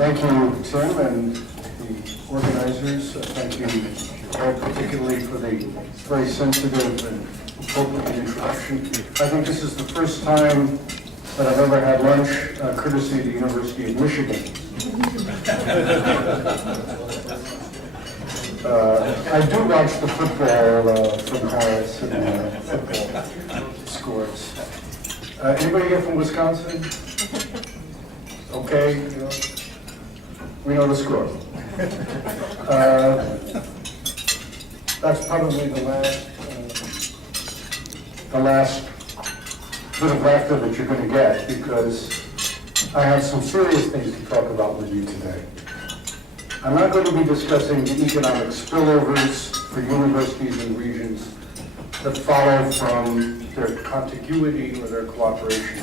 Thank you, Tim, and the organizers. Thank you all particularly for the very sensitive and appropriate introduction. I think this is the first time that I've ever had lunch courtesy of the University of Michigan. I do watch the football from Harris and football scores. Anybody here from Wisconsin? Okay, you know, we know the score. That's probably the last bit of laughter that you're going to get, because I have some serious things to talk about with you today. I'm not going to be discussing the economic spillovers for universities and regions that follow from their contiguity or their cooperation.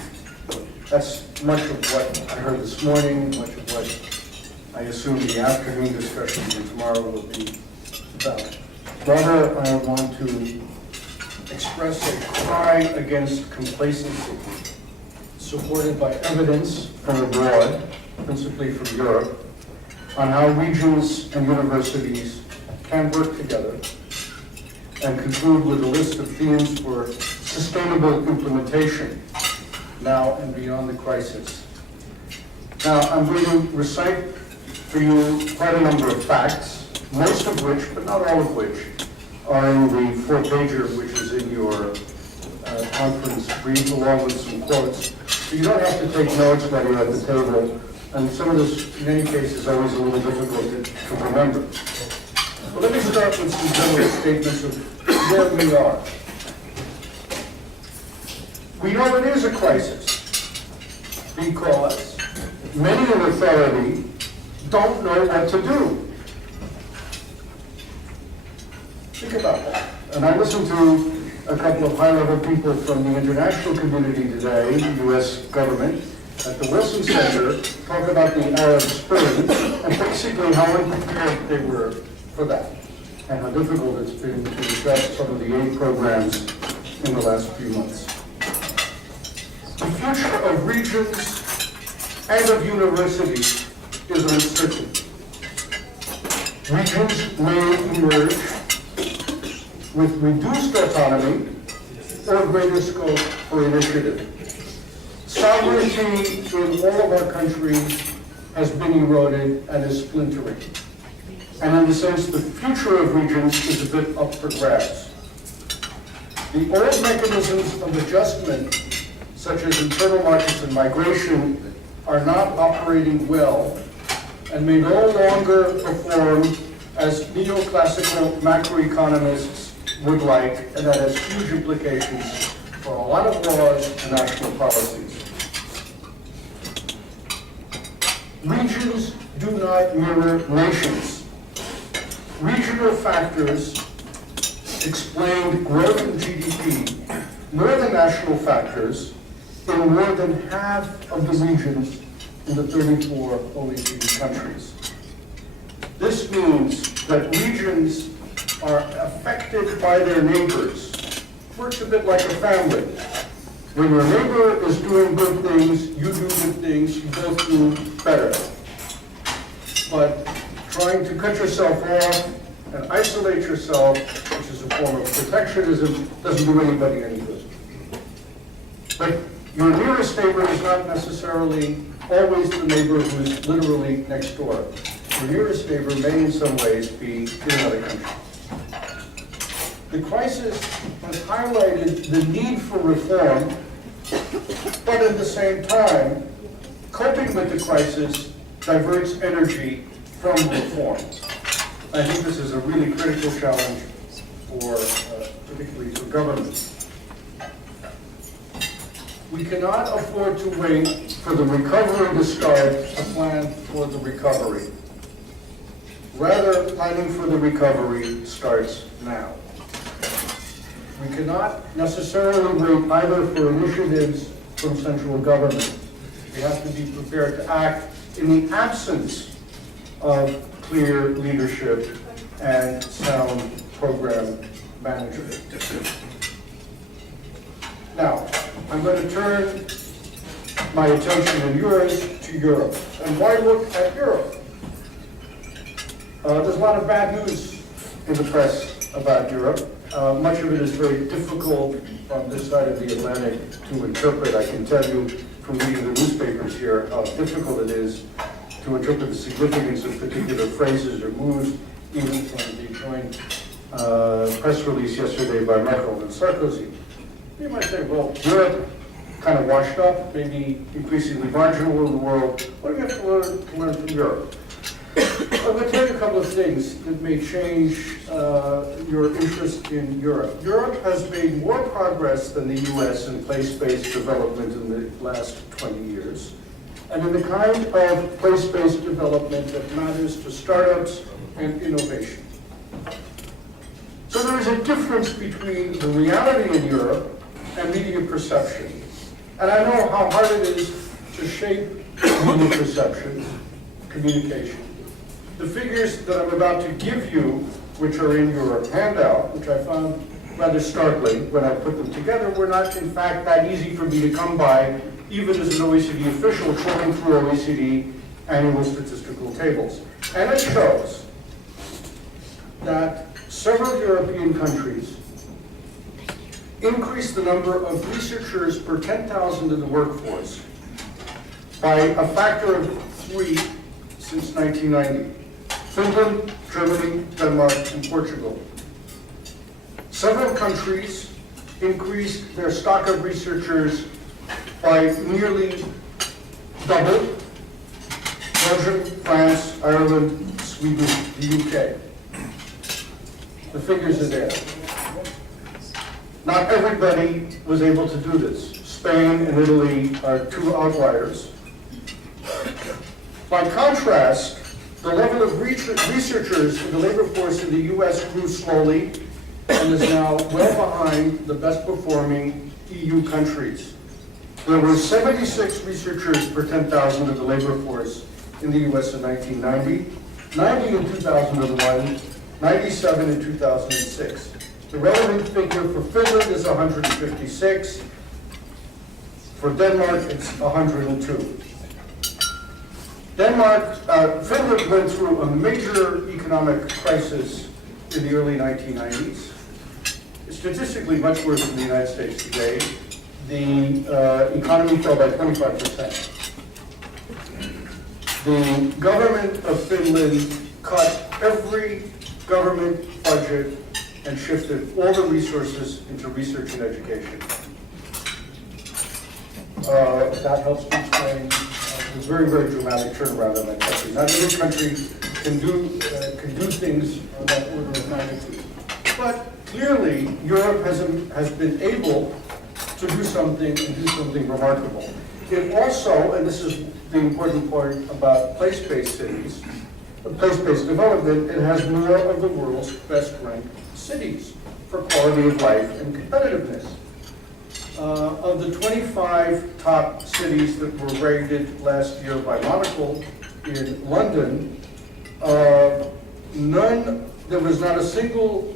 That's much of what I heard this morning, much of what I assume the afternoon discussions and tomorrow will be about. Rather, I want to express a cry against complacency, supported by evidence from abroad, principally from Europe, on how regions and universities can work together, and conclude with a list of themes for sustainable implementation now and beyond the crisis. Now, I'm going to recite for you quite a number of facts, most of which, but not all of which, are in the 4-pager, which is in your conference brief, along with some quotes. So you don't have to take notes while you're at the table, and some of this, in many cases, is always a little difficult to remember. But let me start with some general statements of where we are. We know it is a crisis because many in authority don't know what to do. Think about that. And I listened to a couple of high-level people from the international community today, the U.S. government, at the Wilson Center, talk about the Arab Spring and basically how unprepared they were for that and how difficult it's been to address some of the aid programs in the last few months. The future of regions and of universities is uncertain. Regions may emerge with reduced autonomy or greater scope for initiative. Sovereignty in all of our countries has been eroded and is splintering. And in a sense, the future of regions is a bit up for grabs. The old mechanisms of adjustment, such as internal markets and migration, are not operating well and may no longer perform as neoclassical macroeconomists would like, and that has huge implications for a lot of laws and national policies. Regions do not mirror nations. Regional factors explained growth in GDP more than national factors in more than half of the regions in the 34 OECD countries. This means that regions are affected by their neighbors. Works a bit like a family. When your neighbor is doing good things, you do good things, you both do better. But trying to cut yourself off and isolate yourself, which is a form of protectionism, doesn't do anybody any good. But your nearest neighbor is not necessarily always the neighbor who's literally next door. Your nearest neighbor may in some ways be in another country. The crisis has highlighted the need for reform, but at the same time, coping with the crisis diverts energy from reform. I think this is a really critical challenge for, particularly for government. We cannot afford to wait for the recovery to start to plan for the recovery. Rather, planning for the recovery starts now. We cannot necessarily wait either for initiatives from central government. We have to be prepared to act in the absence of clear leadership and sound program management. Now, I'm going to turn my attention and yours to Europe. And why look at Europe? There's a lot of bad news in the press about Europe. Much of it is very difficult on this side of the Atlantic to interpret. I can tell you from reading the newspapers here how difficult it is to interpret the significance of particular phrases or moves, even from the joint press release yesterday by Merkel and Sarkozy. You might say, well, Europe kind of washed up, maybe increasingly marginal in the world. What do we have to learn from Europe? I'm going to tell you a couple of things that may change your interest in Europe. Europe has made more progress than the US in place-based development in the last 20 years, and in the kind of place-based development that matters to startups and innovation. So there is a difference between the reality in Europe and media perception. And I know how hard it is to shape media perceptions, communication. The figures that I'm about to give you, which are in your handout, which I found rather startling when I put them together, were not in fact that easy for me to come by, even as an OECD official trawling through OECD annual statistical tables. And it shows that several European countries increased the number of researchers per 10,000 in the workforce by a factor of 3 since 1990. Finland, Germany, Denmark, and Portugal. Several countries increased their stock of researchers by nearly double. Belgium, France, Ireland, Sweden, the UK. The figures are there. Not everybody was able to do this. Spain and Italy are two outliers. By contrast, the level of researchers in the labor force in the US grew slowly and is now well behind the best performing EU countries. There were 76 researchers per 10,000 of the labor force in the US in 1990, 90 in 2001, 97 in 2006. The relevant figure for Finland is 156. For Denmark, it's 102. Finland went through a major economic crisis in the early 1990s. It's statistically much worse than the United States today. The economy fell by 25%. The government of Finland cut every government budget and shifted all the resources into research and education. That helps to explain the very, very dramatic turnaround in that country. Not every country can do things on that order of magnitude. But clearly, Europe has been able to do something and do something remarkable. It also, and this is the important part about place-based cities, place-based development, it has more of the world's best-ranked cities for quality of life and competitiveness. Of the 25 top cities that were rated last year by Monocle in London, there was not a single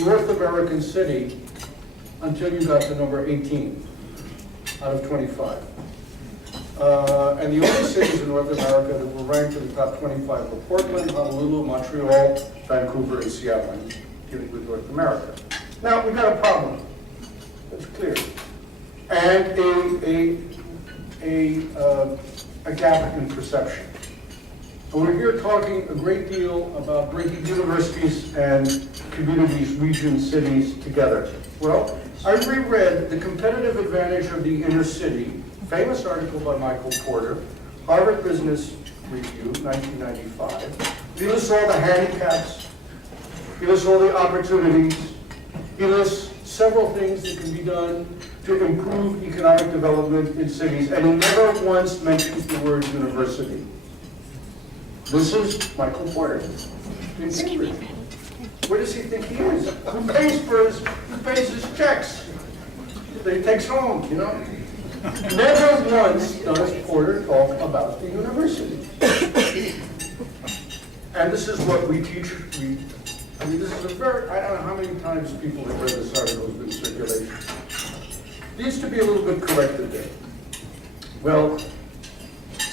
North American city until you got to number 18 out of 25. And the only cities in North America that were ranked in the top 25 were Portland, Honolulu, Montreal, Vancouver, and Seattle, dealing with North America. Now, we've got a problem. That's clear. And a gap in perception. And we're here talking a great deal about bringing universities and communities, regions, cities together. Well, I reread The Competitive Advantage of the Inner City, famous article by Michael Porter, Harvard Business Review, 1995. He lists all the handicaps, he lists all the opportunities, he lists several things that can be done to improve economic development in cities, and he never once mentions the word university. This is Michael Porter in Cambridge. Where does he think he is? Who pays his checks that he takes home, you know? Never once does Porter talk about the university. And this is what we teach. This is I don't know how many times people have read this article has been in circulation. Needs to be a little bit corrected there. Well,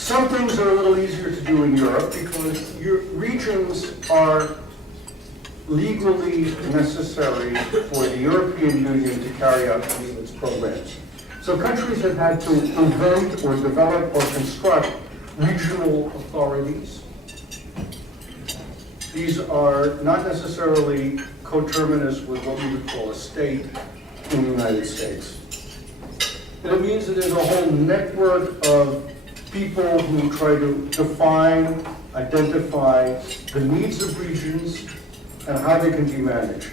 Some things are a little easier to do in Europe because your regions are legally necessary for the European Union to carry out any of its programs. So countries have had to invent or develop or construct regional authorities. These are not necessarily coterminous with what we would call a state in the United States. And it means that there's a whole network of people who try to define, identify the needs of regions and how they can be managed.